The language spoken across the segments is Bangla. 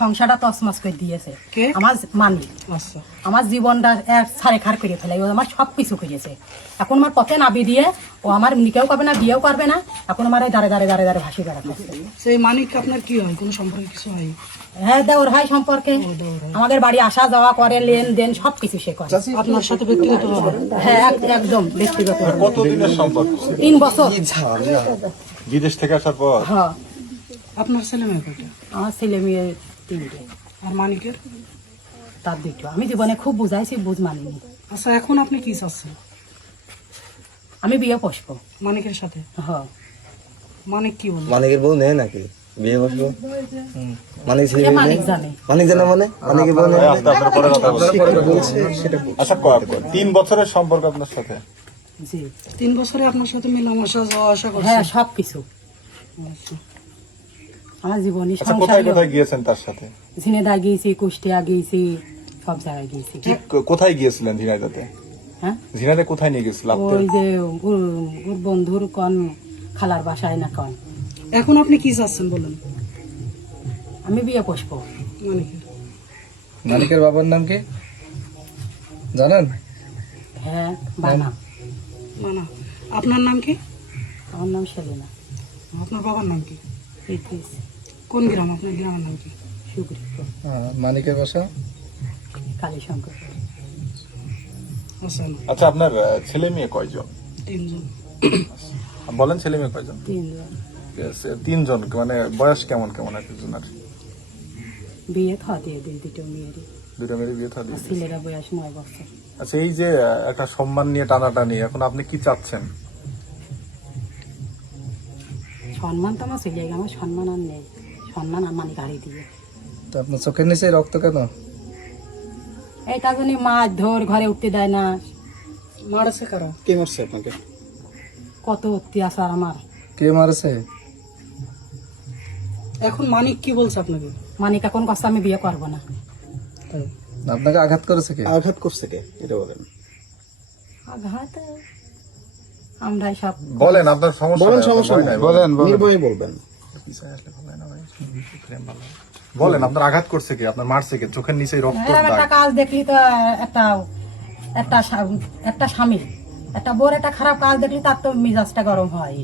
সংসারটা তছনছ করে দিয়েছে কে? আমার মানি। আচ্ছা আমার জীবনটা এক সাড়ে খার করে ফেলে, ও আমার সব কিছু করেছে। এখন আমার পথে নাবি দিয়ে ও আমার নিকেও করবে না, বিয়েও করবে না। এখন আমার এই দাঁড়ে দাঁড়ে দাঁড়ে দাঁড়ে ভাসি বেড়াচ্ছে। সেই মানিক আপনার কি হয়, কোনো সম্পর্কে কিছু হয়? হ্যাঁ, দেওর ভাই সম্পর্কে আমাদের বাড়ি আসা যাওয়া করে, লেনদেন সব কিছু সে করে। আপনার সাথে ব্যক্তিগত হ্যাঁ, একদম ব্যক্তিগত। কতদিনের সম্পর্ক? 3 বছর। বিদেশ থেকে আসার পর? হ্যাঁ, আপনার ছেলে মেয়ে কয়টা? আমার ছেলে মেয়ে 3টে, আর মানিকের? তার 2টো। আমি জীবনে খুব বুঝাইছি, বুঝ মানিনি। আচ্ছা এখন আপনি কি চাচ্ছেন? আমি বিয়ে বসবো। মানিকের সাথে? হ্যাঁ, মানিক কি বলে? মানিকের বউ নেই নাকি বিয়ে বসবো? মানিক ছেলে সে মেয়ে মানিক নেই? জানে। মানিক জানে মানে মানিকের বউ নেই? আপনার পরে কথা বলছি। আচ্ছা, 3 বছরের সম্পর্ক আপনার সাথে? জি, 3 বছরে আপনার সাথে মেলামেশা যাওয়া আসা করছে? হ্যাঁ, সব কিছু। আচ্ছা। আমার জীবনে আচ্ছা, কোথায় কোথায় গিয়েছেন তার সাথে? ঝিনেদা গিয়েছি, কুষ্টিয়া গিয়েছি, সব জায়গায় গিয়েছি। কোথায় গিয়েছিলেন ঝিনাইদহে? হ্যাঁ, ঝিনাইদহে কোথায় নিয়ে গেছিল? ওই যে ওর বন্ধুর কন খালার বাসায় না কন। এখন আপনি কি চাচ্ছেন বলেন? আমি বিয়ে বসবো। মানিকের? মানিকের বাবার নাম কি জানেন? হ্যাঁ, বানা। মানা। আপনার নাম কি? আমার নাম সেলিনা। আপনার বাবার নাম কি? ইদ্রিস, কোন গ্রাম? আপনার গ্রামের নাম কি? সুগ্রীব, মানিকের বাসা কালীশঙ্কর। আচ্ছা, আচ্ছা, আপনার ছেলে মেয়ে কয়জন? 3 জন। বলেন, ছেলে মেয়ে কয়জন? 3 জন। 3 জন। মানে বয়স কেমন কেমন একজনের? বিয়ে থা দিয়ে দিই 2টো মেয়েরই। 2টা মেয়ের বিয়ে থা দিয়ে আর দিয়েছে। ছেলেরা বয়স 9 বছর। আচ্ছা, এই যে একটা সম্মান নিয়ে টানাটানি, এখন আপনি কি চাচ্ছেন? সম্মান তো আমার চলে গেছে, আমার সম্মান আর নেই। সম্মান আমার গাড়ি দিয়ে তো আপনার চোখের নিচে রক্ত কেন? এইটা জন্য মাছ ধর ঘরে উঠতে দেয় না। মারছে কারা? কে মারছে আপনাকে? কত অত্যাচার আমার। কে মারছে? এখন মানিক কি বলছে আপনাকে? মানিক এখন কষ্ট আমি বিয়ে করবো না। তাই? আপনাকে আঘাত করেছে কে? আঘাত করছে কে এটা বলেন। আঘাত আমরাই সব। বলেন, আপনার সমস্যা বলেন, নাই, সমস্যা ভয় নাই, নাই, বলেন, নির্ভয়ে বলবেন। বলেন, আপনার আঘাত করছে কি? আপনার মারছে কি? চোখের নিচে রক্ত এরকম একটা দাগ। কাজ দেখলি তো একটা একটা একটা স্বামী, একটা বোর একটা খারাপ কাজ দেখলি তার তো মেজাজটা গরম হয়।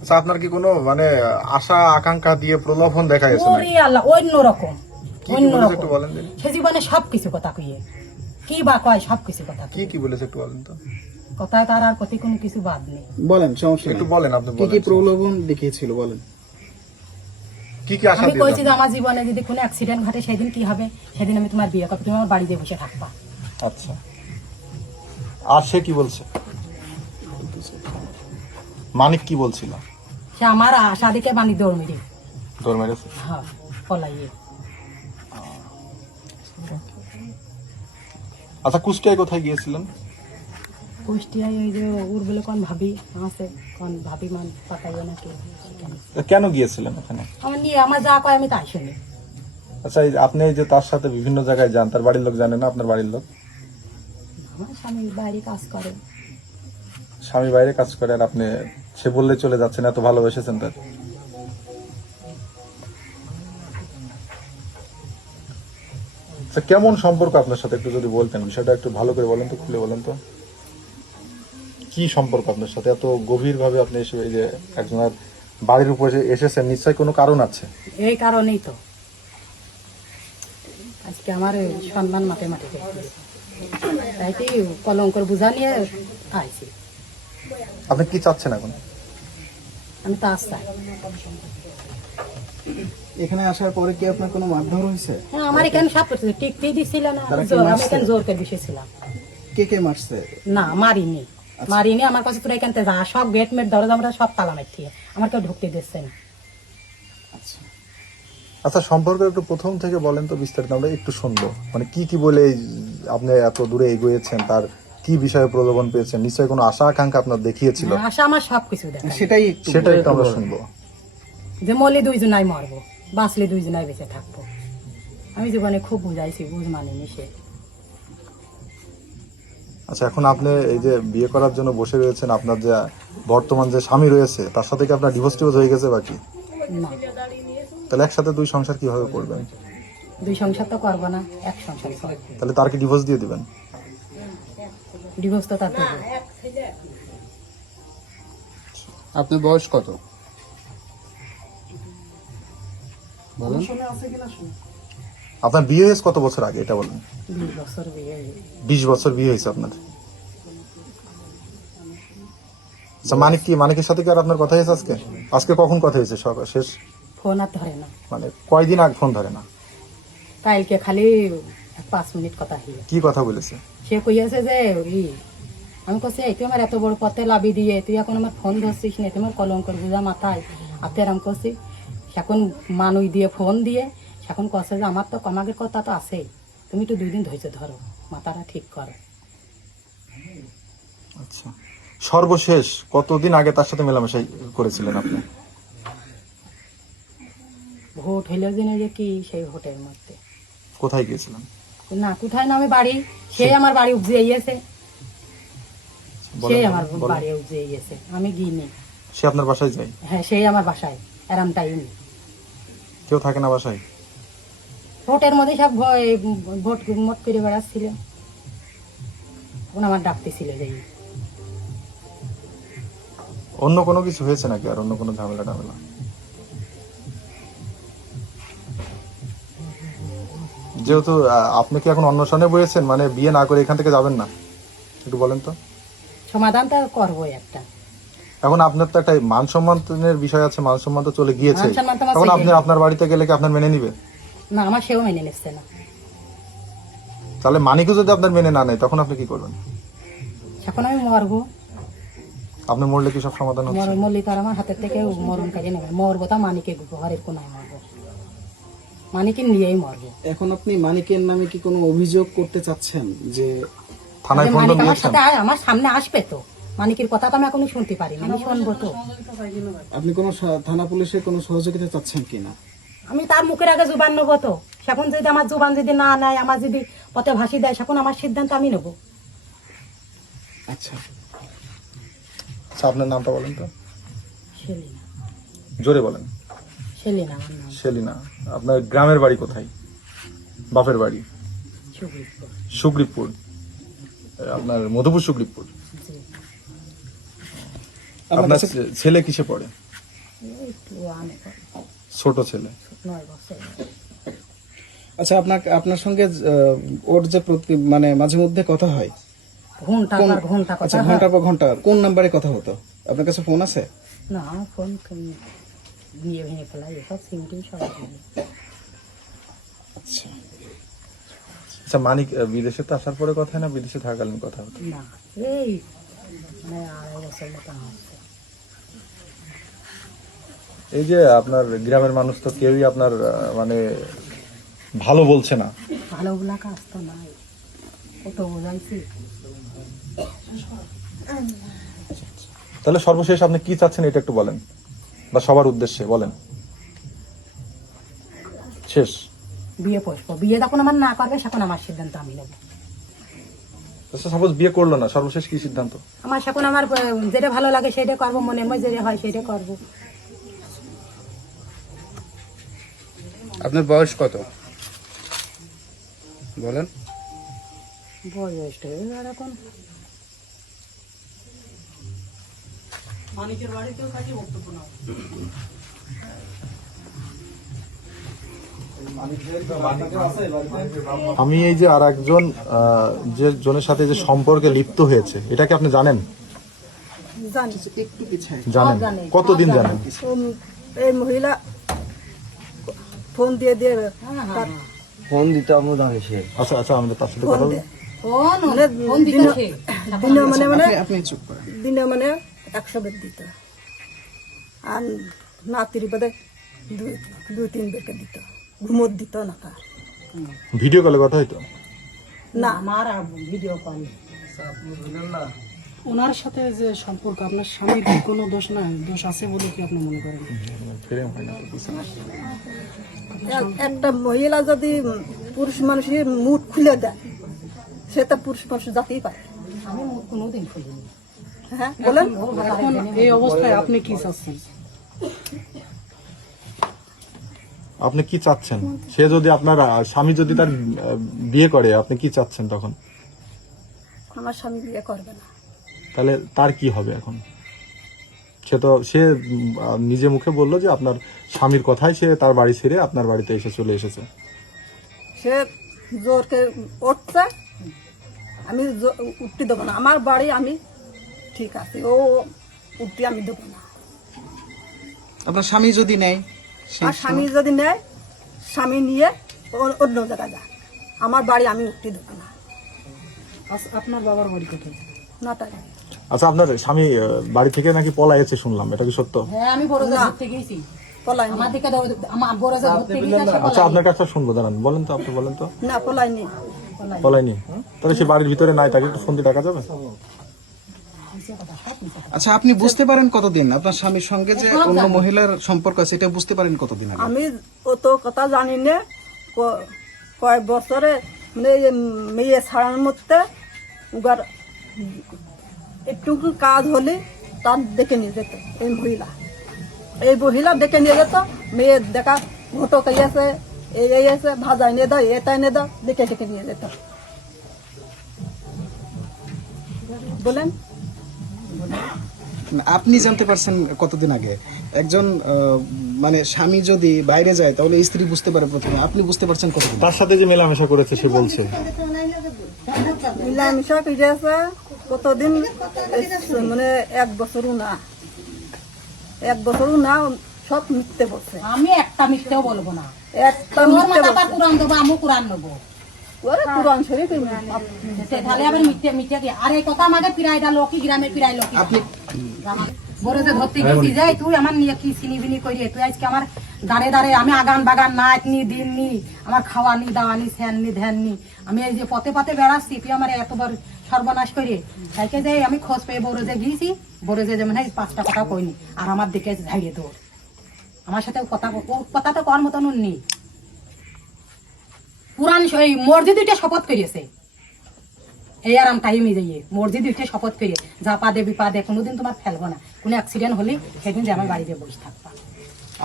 আচ্ছা, আপনার কি কোনো মানে আশা আকাঙ্ক্ষা দিয়ে প্রলোভন দেখা গেছে ওরে নাকি? আল্লাহ, অন্যরকম কি কি বলেছে একটু অন্যরকম। বলেন দিন। সে জীবনে সব কিছু কথা কইয়ে কি বা কয়, সব কিছু কথা কি কি বলেছে একটু বলেন তো। কথায় তার আর প্রতি কোনো কিছু বাদ নেই। বলেন, সমস্যা একটু নেই। বলেন, আপনি কি কি বলেন। প্রলোভন দেখিয়েছিল বলেন। কি কি আশা আমি কইছি দিয়ে? যে আমার জীবনে যদি কোনো অ্যাক্সিডেন্ট ঘটে সেদিন কি হবে, সেদিন আমি তোমার বিয়ে করবো, তুমি আমার বাড়িতে বসে থাকবা। আচ্ছা, আর সে কি বলছে? মানিক কি বলছিল? সে আমার আশা দিকে বানি দৌড় মেরে দৌড় মেরেছে? হ্যাঁ পলাইয়ে। আচ্ছা, কুষ্টিয়ায় কোথায় গিয়েছিলেন? কুষ্টিয়ায় ওই যে উর বলে কোন ভাবি আছে, কোন ভাবি মান পাতাইয়ে নাকি সেখানে। কেন গিয়েছিলেন ওখানে? আমার নিয়ে আমার যা কয় আমি তাই শুনি। আচ্ছা, এই আপনি এই যে তার সাথে বিভিন্ন জায়গায় যান, তার বাড়ির লোক জানে না? আপনার বাড়ির লোক? আমার স্বামী বাইরে কাজ করে। স্বামী বাইরে কাজ করে আর আপনি সে বললে চলে যাচ্ছেন, এত ভালোবেসেছেন তার? আচ্ছা, কেমন সম্পর্ক আপনার সাথে একটু যদি বলতেন, বিষয়টা একটু ভালো করে বলেন তো, খুলে বলেন তো। কি সম্পর্ক আপনার সাথে এত গভীর ভাবে আপনি এসে এই যে একজনের বাড়ির উপরে এসেছেন? নিশ্চয়ই কোনো কারণ আছে। এই কারণেই তো আজকে আমার সম্মান মাঠে মাঠে তাই কি কলঙ্কর বোঝা নিয়ে আইছি। আপনি কি চাচ্ছেন এখন? আমি তার চাই। এখানে আসার পরে কি আপনার কোনো মারধর হয়েছে? হ্যাঁ, আমার এখানে সব করছে, টিকতে দিছিল না, তারা কি আমি মারছে? এখানে জোর করে বসেছিলাম। কে কে মারছে? না, মারিনি মারিনি। আমার কাছে তোরা এখান থেকে যা সব গেট মেট দরজা আমরা সব তালা মারছি, আমার কেউ ঢুকতে দিচ্ছে না। আচ্ছা, সম্পর্ক একটু প্রথম থেকে বলেন তো বিস্তারিত, আমরা একটু শুনবো। মানে কি কি বলে আপনি এত দূরে এগিয়েছেন, তার কি বিষয়ে প্রলোভন পেয়েছেন? নিশ্চয়ই কোনো আশা আকাঙ্ক্ষা আপনার দেখিয়েছিল, আশা আমার সব কিছু দেখা, সেটাই সেটা একটু আমরা শুনবো। যে মরলে 2 জনাই মরবো, বাঁচলে 2 জনাই বেঁচে থাকবো। আমি জীবনে খুব বুঝাইছি, বুঝ মানিনি সে। আচ্ছা, এখন আপনি এই যে বিয়ে করার জন্য বসে রয়েছেন, আপনার যে বর্তমান যে স্বামী রয়েছে তার সাথে কি আপনার ডিভোর্স টিভোর্স হয়ে গেছে বাকি? না, তাহলে একসাথে 2 সংসার কিভাবে করবেন? দুই সংসার তো করবো না, এক সংসার করবো। তাহলে তার কি ডিভোর্স দিয়ে দিবেন? ডিভোর্স তো তার দেবো। আপনার বয়স কত বলেন? আপনার বিয়ে হয়েছে কত বছর আগে এটা বলেন? 20 বছর বিয়ে। 20 বছর বিয়ে হয়েছে আপনার। আচ্ছা, মানিকের সাথে কি আর আপনার কথা হয়েছে আজকে? আজকে কখন কথা হয়েছে শেষ? ফোন আর ধরে না, মানে কয়দিন আগে ফোন ধরে না? কালকে খালি 5 মিনিট কথা হইল। কি কথা বলেছে? সে কইয়াছে যে আমি কইছি এই তুই আমার এত বড় পথে লাভি দিয়ে তুই এখন আমার ফোন ধরছিস না, তোমার কলঙ্কর বুঝা মাথায় আপনি আরাম করছি। এখন মানুষ দিয়ে ফোন দিয়ে এখন কছে যে আমার তো কমাগের কথা তো আছেই, তুমি তো 2 দিন ধৈর্য ধরো, মাথাটা ঠিক করো। আচ্ছা, সর্বশেষ কতদিন আগে তার সাথে মেলামেশা করেছিলেন আপনি? ভোট হইলেও জেনে যে কি সেই ভোটের মধ্যে। কোথায় গিয়েছিলেন? না কোথায় না, আমি বাড়ি, সে আমার বাড়ি উপজে গিয়েছে, সে আমার বাড়ি উপজে গিয়েছে, আমি গিয়ে। সে আপনার বাসায় যায়? হ্যাঁ, সেই আমার বাসায় আরাম টাইম। কেউ থাকে না বাসায়? ভোটের মধ্যে সব ভোট মত করে বেড়াচ্ছিল, তখন আমার ডাকতেছিল যে। অন্য কোনো কিছু হয়েছে নাকি আর অন্য কোনো ঝামেলা টামেলা? যেহেতু আপনি কি এখন অন্বেষণে বলেছেন, মানে বিয়ে না করে এখান থেকে যাবেন না, একটু বলেন তো। সমাধান তো করবো একটা। এখন আপনার তো একটা মান সম্মানের বিষয় আছে, মান সম্মান তো চলে গিয়েছে, মান সম্মান তো আমার এখন চলে আপনি আপনার বাড়িতে গেলে কি আপনার মেনে নিবে? না, আমার সেও মেনে নিচ্ছে না। তাহলে মানিকও যদি আপনার মেনে না নেয় তখন আপনি কি করবেন? এখন আমি মরবো, আপনি মরলে কি সব সমাধান হচ্ছে? মরলি তো আর আমার হাতের থেকে মরণ কাজে নেবে। মরবো তা মানিকে ঘরের কোনায় মরবো, মানিকে নিয়েই মরবো। এখন আপনি মানিকের নামে কি কোনো অভিযোগ করতে চাচ্ছেন যে থানায় ফোন মানিক আমার দিয়েছেন? সাথে আমার সামনে আসবে তো, মানিকের কথা তো আমি এখনো শুনতে পারি, আমি শুনবো তো। আপনি কোনো থানা পুলিশের কোনো সহযোগিতা চাচ্ছেন কিনা? আমি তার মুখের আগে জুবান নেবো তো, সেখন যদি আমার জুবান যদি না নেয়, আমার যদি পথে ভাসি দেয়, সেখন আমার সিদ্ধান্ত আমি নেবো। আচ্ছা, আচ্ছা, আপনার নামটা বলেন তো, সেলিনা। জোরে বলেন। সেলিনা আমার নাম। সেলিনা। আপনার গ্রামের বাড়ি কোথায়? বাপের বাড়ি? সুগ্রীবপুর। সুগ্রীবপুর। আপনার মধুপুর সুগ্রীবপুর। জি। আপনার ছেলে কিসে পড়ে? একটু অনেক ছোট ছেলে। 9 বছর। আচ্ছা, আপনার সঙ্গে ওর যে মানে মাঝে মধ্যে কথা হয়, ঘন্টা পর ঘন্টা কথা আচ্ছা হয়। ঘন্টা পর ঘন্টা কোন নাম্বারে কথা হতো? আপনার কাছে ফোন আছে? না, আমার ফোন নিয়ে ভেঙে ফেলা, এসব সিমটিম সব ভেঙে। আচ্ছা, আচ্ছা, মানিক বিদেশে তো আসার পরে কথা হয় না, বিদেশে থাকাকালীন কথা হতো? না, এই মানে 2.5 বছর মতন হচ্ছে। এই যে আপনার গ্রামের মানুষ তো কেউই আপনার মানে ভালো বলছে না। ভালো বলা কাজ তো নাই, কত বোঝাইছি। তাহলে সর্বশেষ আপনি কি চাচ্ছেন এটা একটু বলেন, বা সবার উদ্দেশ্যে বলেন শেষ। বিয়ে পড়বো, বিয়ে যখন আমার না করবে সেখন আমার সিদ্ধান্ত আমি নেবো। আচ্ছা, সাপোজ বিয়ে করলো না, সর্বশেষ কি সিদ্ধান্ত? আমার সেখন আমার যেটা ভালো লাগে সেটা করবো, মনের মধ্যে যেটা হয় সেটা করবো। আপনার বয়স কত বলেন? বয়স এখন মানিকের বাড়িতেও থাকি, বক্তব্য না। আমি এই যে আর একজন যে জনের সাথে যে সম্পর্কে লিপ্ত হয়েছে, এটা কি আপনি জানেন? একটু পিছায়। জানেন? কতদিন জানেন? এই মহিলা ফোন দিয়ে দিয়ে ফোন দিতে আমরা জানি সে। আচ্ছা আচ্ছা, আমি তার সাথে কথা বলি। ফোন দিতেছে। দিনে মানে আপনি চুপ করেন। দিনে মানে 100 বের দিত, আর নাতির বাদে 2-3 বেরকে দিত, ঘুমোত দিত না তার। ভিডিও কলে কথা হইতো? না, আমার ভিডিও কল। ওনার সাথে যে সম্পর্ক, আপনার স্বামীর কি কোনো দোষ নাই? দোষ আছে বলে কি আপনি মনে করেন? ফিরে হয় না তো কিছু। একটা মহিলা যদি পুরুষ মানুষের মুখ খুলে দেয়, সেটা পুরুষ মানুষ যাতেই পারে। আমি মুখ কোনোদিন খুলিনি। হ্যাঁ, বলেন। এখন এই অবস্থায় আপনি কি চাচ্ছেন? আপনি কি চাচ্ছেন? সে যদি আপনার স্বামী যদি তার বিয়ে করে, আপনি কি চাচ্ছেন তখন? আমার স্বামী বিয়ে করবে না। তাহলে তার কি হবে এখন? সে নিজে মুখে বললো যে আপনার স্বামীর কথায় সে তার বাড়ি ছেড়ে আপনার বাড়িতে এসে চলে এসেছে। সে জোরকে উঠছে, আমি উঠতে দেবো না। আমার বাড়ি আমি ঠিক আছে, ও উঠতে আমি দেবো না। আপনার স্বামী যদি নেয়, আর স্বামী যদি নেয়, স্বামী নিয়ে অন্য জায়গায় যায়, আমার বাড়ি আমি উঠতে দেবো না। আপনার বাবার বাড়ি কোথায়? নাটাই আচ্ছা, আপনার স্বামী বাড়ি থেকে নাকি পলাইছে শুনলাম, এটা কি সত্য? হ্যাঁ, আমি বড়জোর ধরতে গেছি। পলাই আমার দিকে আমার বড়জোর ধরতে গেছি। আচ্ছা, আপনার কাছে শুনবো, দাঁড়ান, বলেন তো, আপনি বলেন তো। না, পলাইনি। পলাইনি? তাহলে সে বাড়ির ভিতরে নাই, তাকে একটু ফোন দিয়ে ডাকা যাবে? আচ্ছা, আপনি বুঝতে পারেন কতদিন আপনার স্বামীর সঙ্গে যে অন্য মহিলার সম্পর্ক আছে, এটা বুঝতে পারেন কতদিন আগে? আমি অত কথা জানি না। কয়েক বছরে মানে এই মেয়ে ছাড়ার মধ্যে উগার একটু কাজ হলে তার দেখে নিয়ে যেত এই মহিলা দেখে নিয়ে যেত। মেয়ে দেখা ঘটক আছে, এই আছে, ভাজা এনে দাও, এটা এনে দাও, দেখে দেখে নিয়ে যেত। বলেন, আপনি জানতে পারছেন কতদিন আগে? একজন মানে স্বামী যদি বাইরে যায় তাহলে স্ত্রী বুঝতে পারে প্রথমে, আপনি বুঝতে পারছেন কতদিন? তার সাথে যে মেলামেশা করেছে সে বলছে। মিলামিশা করে আছে কতদিন, মানে 1 বছরও না, 1 বছরও না, সব মিথ্যে বলছে। আমি একটা মিথ্যেও বলবো না। একটা তোর মিথ্যে মাথা বলছে। কোরআন দেবো, আমিও কোরআন নেবো। ওরে কোরআন শরীফ তাহলে আবার মিথ্যে মিথ্যে কি? আর এই কথা আমাকে ফিরাই ডালো কি গ্রামে ফিরাই লোক আপনি বড় যে ধরতে গেছি যাই, তুই আমার নিয়ে কি চিনি বিনি করি? তুই আজকে আমার দাঁড়ে দাঁড়ে আমি আগান বাগান নাচ নি, দিন নি, আমার খাওয়া নি, দাওয়া নি, স্যান নি, ধ্যান নি, আমি এই যে পথে পথে বেড়াচ্ছি, তুই আমার এতবার সর্বনাশ করে তাইকে যাই। আমি খোঁজ পেয়ে বড় যে গিয়েছি, বড় যে যেমন 5টা কথা কইনি, আর আমার দিকে ঝাড়িয়ে দৌড়। আমার সাথে কথা তো কর মতন নেই। পুরান ওই মসজিদ 2টা শপথ করিয়েছে, এই আরাম টাইমে যাইয়ে মসজিদ 2টা শপথ করে, যা পাদে বিপাদে কোনোদিন তোমার ফেলবো না, কোনো অ্যাক্সিডেন্ট হলে সেদিন যে আমার বাড়িতে বসে থাকবা।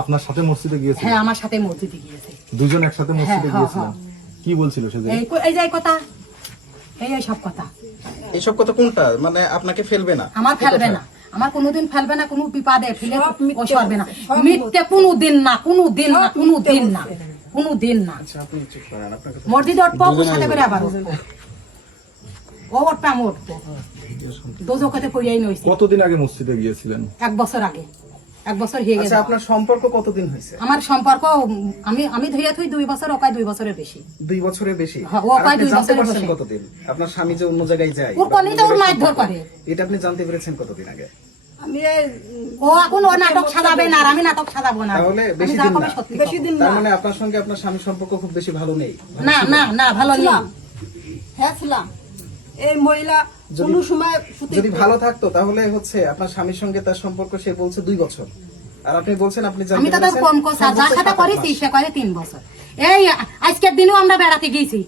আপনার সাথে মসজিদে গিয়েছিল? হ্যাঁ, আমার সাথে মসজিদে গিয়েছে। দুজন একসাথে মসজিদে হ্যাঁ, গিয়েছিলেন? কি বলছিল সেদিন? এই যাই কথা, এই সব কথা। এইসব কথা কোনটা? মানে আপনাকে ফেলবে না? আমার ফেলবে না, আমার কোনোদিন ফেলবে না, কোনো বিপাদে ফেলে ও সরবে না। মিথ্যে কোনোদিন না, কোনোদিন না, কোনোদিন না, কোনোদিন না। মসজিদে উঠবো, ওর সাথে করে আবার উঠবো, ও উঠবে, আমি উঠবো। দোজখতে পড়িয়াই নইছে। কতদিন আগে মসজিদে গিয়েছিলেন? 1 বছর আগে, 1 বছর হয়ে গেছে। আচ্ছা, আপনার সম্পর্ক কতদিন হয়েছে? আমার সম্পর্ক আমি ধরিয়া থই 2 বছর, ওকাই 2 বছরের বেশি। 2 বছরের বেশি? হ্যাঁ, ও আর প্রায় আপনি 2 জানতে বছরের পারছেন বেশি। কতদিন আপনার স্বামী যে অন্য জায়গায় যায়? ওর কলেই তো ওর মারধর করে। এটা আপনি জানতে পেরেছেন কতদিন আগে? আমি ও এখন ও নাটক সাজাবে না, আর আমি নাটক সাজাবো না। তাহলে আমি বেশি যা দিন কবে না। সত্যি বেশি দিন তার না। মানে আপনার সঙ্গে আপনার স্বামীর সম্পর্ক খুব বেশি ভালো নেই? না না না, ভালো নেই। হ্যাঁ ছিলাম। এই মহিলা কোনো সময় যদি ভালো থাকতো তাহলে হচ্ছে আপনার স্বামীর সঙ্গে তার সম্পর্ক, সে বলছে 2 বছর, আর আপনি বলছেন আপনি আমি জানতে তো তোর পেরেছেন কম কথা, যার সম্পর্ক সাথে 7 করেছি মাস। সে করে 3 বছর। এই আজকের দিনেও আমরা বেড়াতে গিয়েছি,